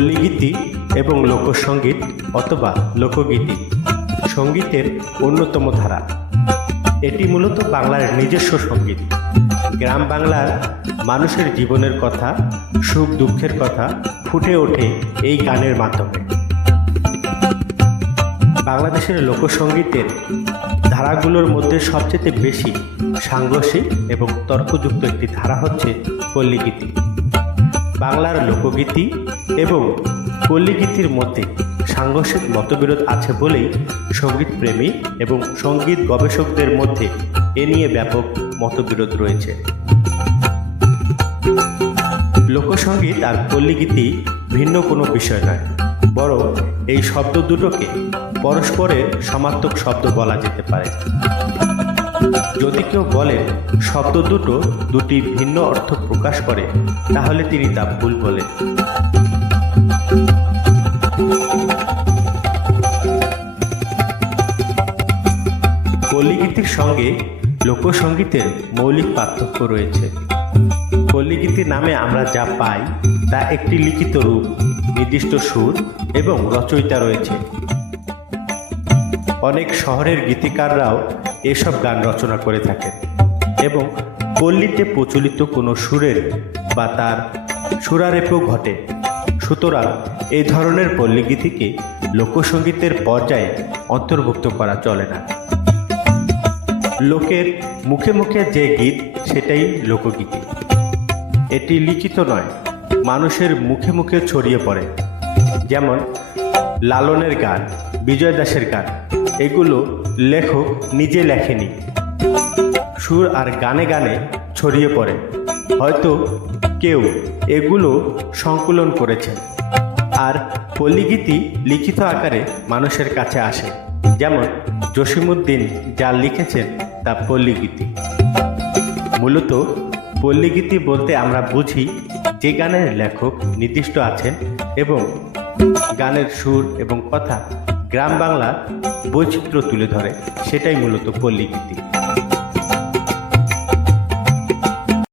পল্লীগীতি এবং লোকসঙ্গীত অথবা লোকগীতি সঙ্গীতের অন্যতম ধারা। এটি মূলত বাংলার নিজস্ব সংগীত। গ্রাম বাংলার মানুষের জীবনের কথা, সুখ দুঃখের কথা ফুটে ওঠে এই গানের মাধ্যমে। বাংলাদেশের লোকসঙ্গীতের ধারাগুলোর মধ্যে সবচেয়ে বেশি সাংঘর্ষিক এবং তর্কযুক্ত একটি ধারা হচ্ছে পল্লীগীতি বাংলার লোকগীতি এবং পল্লীগীতির মধ্যে সাংঘর্ষিক মতবিরোধ আছে বলেই সংগীত প্রেমী এবং সংগীত গবেষকদের মধ্যে এ নিয়ে ব্যাপক মতবিরোধ রয়েছে। লোকসঙ্গীত আর পল্লীগীতি ভিন্ন কোনো বিষয় নয়, বরং এই শব্দ দুটোকে পরস্পরের সমার্থক শব্দ বলা যেতে পারে। যদি কেউ বলে শব্দ দুটো দুটি ভিন্ন অর্থ প্রকাশ করে, তাহলে তিনি তা ভুল বলেন। পল্লীগীতির সঙ্গে লোকসঙ্গীতের মৌলিক পার্থক্য রয়েছে। পল্লীগীতি নামে আমরা যা পাই, তা একটি লিখিত রূপ, নির্দিষ্ট সুর এবং রচয়িতা রয়েছে। অনেক শহরের গীতিকাররাও এসব গান রচনা করে থাকেন এবং পল্লীতে প্রচলিত কোনো সুরের বা তার সুরারেপও ঘটে। সুতরাং এই ধরনের পল্লীগীতিকে লোকসঙ্গীতের পর্যায়ে অন্তর্ভুক্ত করা চলে না। লোকের মুখে মুখে যে গীত, সেটাই লোকগীতি। এটি লিখিত নয়, মানুষের মুখে মুখে ছড়িয়ে পড়ে। যেমন লালনের গান, বিজয় দাসের গান এগুলো লেখক নিজে লেখেনি। সুর আর গানে গানে ছড়িয়ে পড়ে। হয়তো কেউ এগুলো সংকলন করেছেন। আর পল্লীগীতি লিখিত আকারে মানুষের কাছে আসে। যেমন জসিমুদ্দিন যা লিখেছেন তা পল্লীগীতি মূলত পল্লীগীতি বলতে আমরা বুঝি যে গানের লেখক নির্দিষ্ট আছেন এবং গানের সুর এবং কথা গ্রাম বাংলার বৈচিত্র্য তুলে ধরে সেটাই মূলত পল্লীগীতি